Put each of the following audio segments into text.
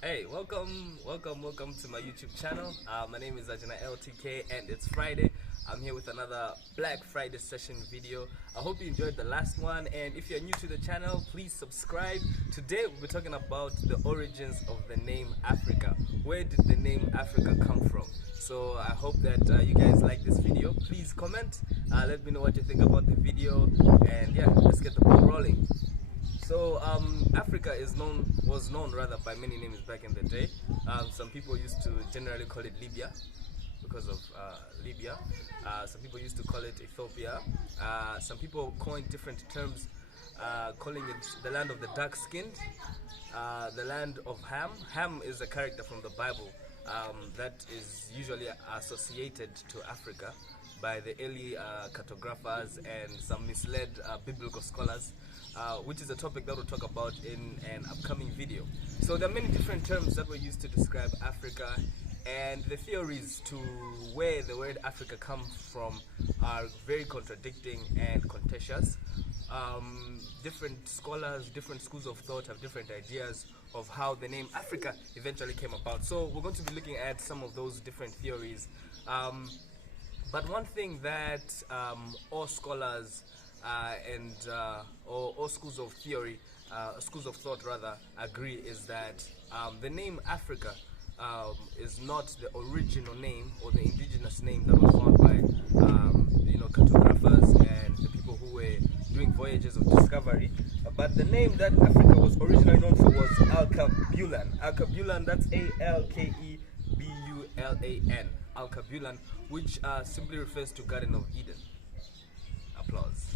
Hey, welcome to my YouTube channel. My name is Ajana LTK and it's Friday. I'm here with another Black Friday session video. I hope you enjoyed the last one, and if you're new to the channel, please subscribe. Today we'll be talking about the origins of the name Africa. Where did the name Africa come from? So I hope that you guys like this video. Please comment, let me know what you think about the video, and yeah, let's get the ball rolling. So Africa was known rather by many names back in the day. Some people used to generally call it Libya because of Libya. Some people used to call it Ethiopia. Some people coined different terms, calling it the land of the dark-skinned, the land of Ham. Ham is a character from the Bible that is usually associated to Africa by the early cartographers and some misled biblical scholars, which is a topic that we'll talk about in an upcoming video. So there are many different terms that were used to describe Africa, and the theories to where the word Africa comes from are very contradicting and contentious. Different scholars, different schools of thought have different ideas of how the name Africa eventually came about. So we're going to be looking at some of those different theories. But one thing that all scholars or all schools of theory, schools of thought rather, agree is that the name Africa is not the original name or the indigenous name that was found by cartographers and the people who were doing voyages of discovery. But the name that Africa was originally known for was Alkebulan. Alkebulan, that's Alkebulan. Alkebulan, which simply refers to Garden of Eden. Applause.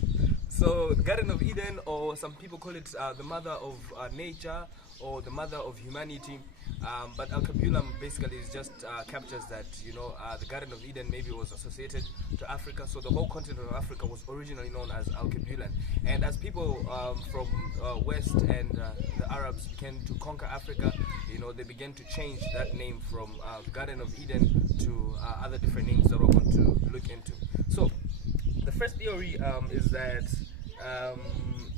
So Garden of Eden, or some people call it the mother of nature or the mother of humanity, but Alkebulan basically is just captures that the Garden of Eden maybe was associated to Africa, so the whole continent of Africa was originally known as Alkebulan. And as people from West and the Arabs began to conquer Africa, they began to change that name from Garden of Eden to other different names that we're going to look into. So the first theory is that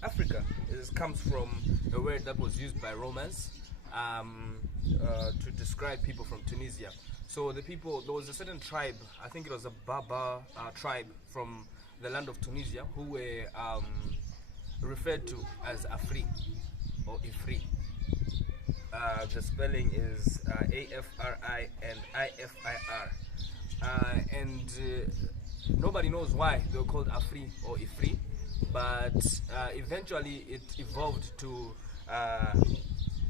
Africa comes from a word that was used by Romans to describe people from Tunisia. So there was a certain tribe, I think it was a Berber tribe from the land of Tunisia, who were referred to as Afri or Ifri. The spelling is A-F-R-I and I-F-I-R. And nobody knows why they were called Afri or Ifri, but eventually it evolved to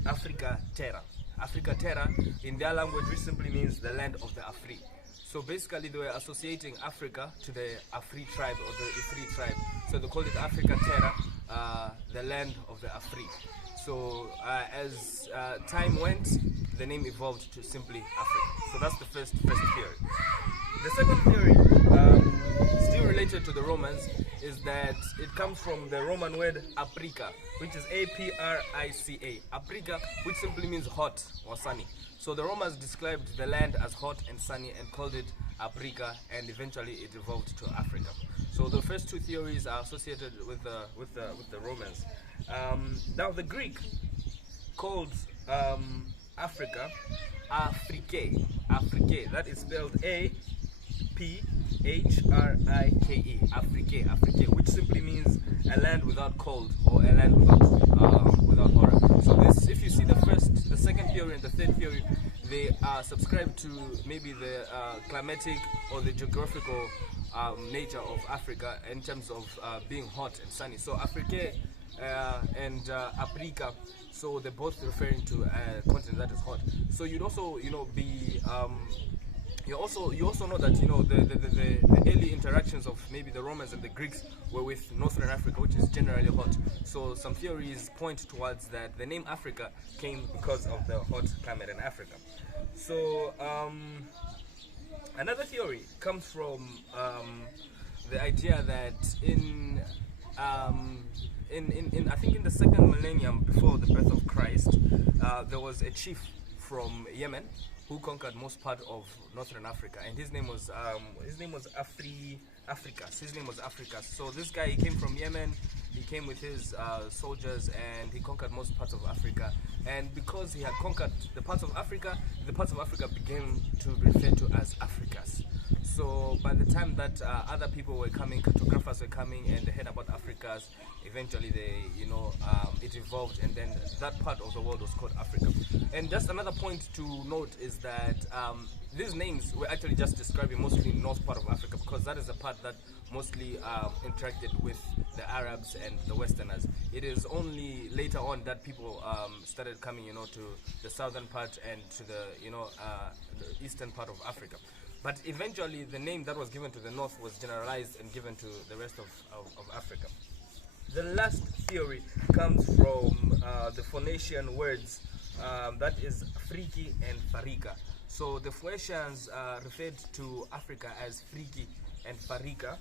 Africa Terra. Africa Terra in their language, which simply means the land of the Afri. So basically they were associating Africa to the Afri tribe or the Ifri tribe. So they called it Africa Terra, the land of the Afri. So as time went, the name evolved to simply Africa. So that's the first theory. The second theory, still related to the Romans, is that it comes from the Roman word aprica, which is A-P-R-I-C-A. Aprica, which simply means hot or sunny. So the Romans described the land as hot and sunny and called it Aprica, and eventually it evolved to Africa. So the first two theories are associated with the Romans. Now the Greek called Africa Afrique. Afrique. That is spelled A-P-H-R-I-K-E. Afrique. Afrique, which simply means a land without cold or a land without horror. So this, if you see the second theory and the third theory, they are subscribed to maybe the climatic or the geographical nature of Africa in terms of being hot and sunny. So Afrique and Africa, so they're both referring to a continent that is hot. So you'd also be you also know that the early interactions of maybe the Romans and the Greeks were with northern Africa, which is generally hot. So some theories point towards that the name Africa came because of the hot climate in Africa. So another theory comes from the idea that I think in the second millennium before the birth of Christ, there was a chief from Yemen who conquered most part of northern Africa, and his name was Africus. His name was Africus. So this guy, he came from Yemen, he came with his soldiers and he conquered most parts of Africa. And because he had conquered the parts of Africa began to be referred to as Africas. So by the time that other people were coming, cartographers were coming and they heard about Africas, eventually it evolved, and then that part of the world was called Africa. And just another point to note is that these names were actually just describing mostly north part of Africa, because that is the part that mostly interacted with the Arabs and the Westerners. It is only later on that people started coming, to the southern part and to the eastern part of Africa. But eventually, the name that was given to the north was generalized and given to the rest of Africa. The last theory comes from the Phoenician words, that is Friki and Farika. So the Phoenicians referred to Africa as Friki and Farika,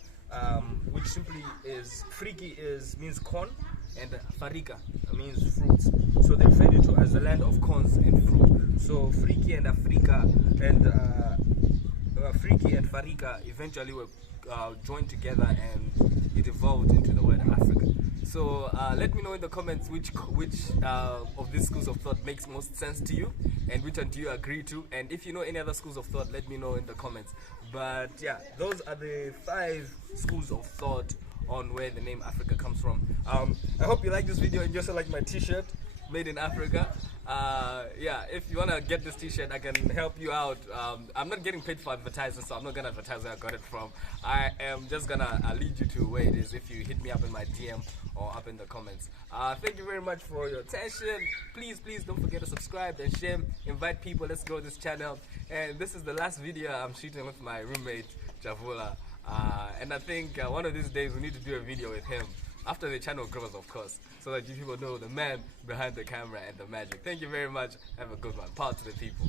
which simply is, Friki means corn and Farika means fruits. So they referred it to as the land of corns and fruit. So Friki and Africa and Friki and Farika eventually were joined together, and it evolved into the word Africa. So let me know in the comments which of these schools of thought makes most sense to you, and which one do you agree to. And if you know any other schools of thought, let me know in the comments. But yeah, those are the 5 schools of thought on where the name Africa comes from. I hope you like this video and you also like my t-shirt, made in Africa. Yeah, if you want to get this t-shirt, I can help you out. I'm not getting paid for advertising, so I'm not gonna advertise where I got it from. I am just gonna lead you to where it is if you hit me up in my DM or up in the comments. Thank you very much for your attention. Please don't forget to subscribe and share, invite people. Let's grow this channel. And this is the last video I'm shooting with my roommate Javula, and I think one of these days we need to do a video with him after the channel grows, of course, so that you people know the man behind the camera and the magic. Thank you very much. Have a good one. Power to the people.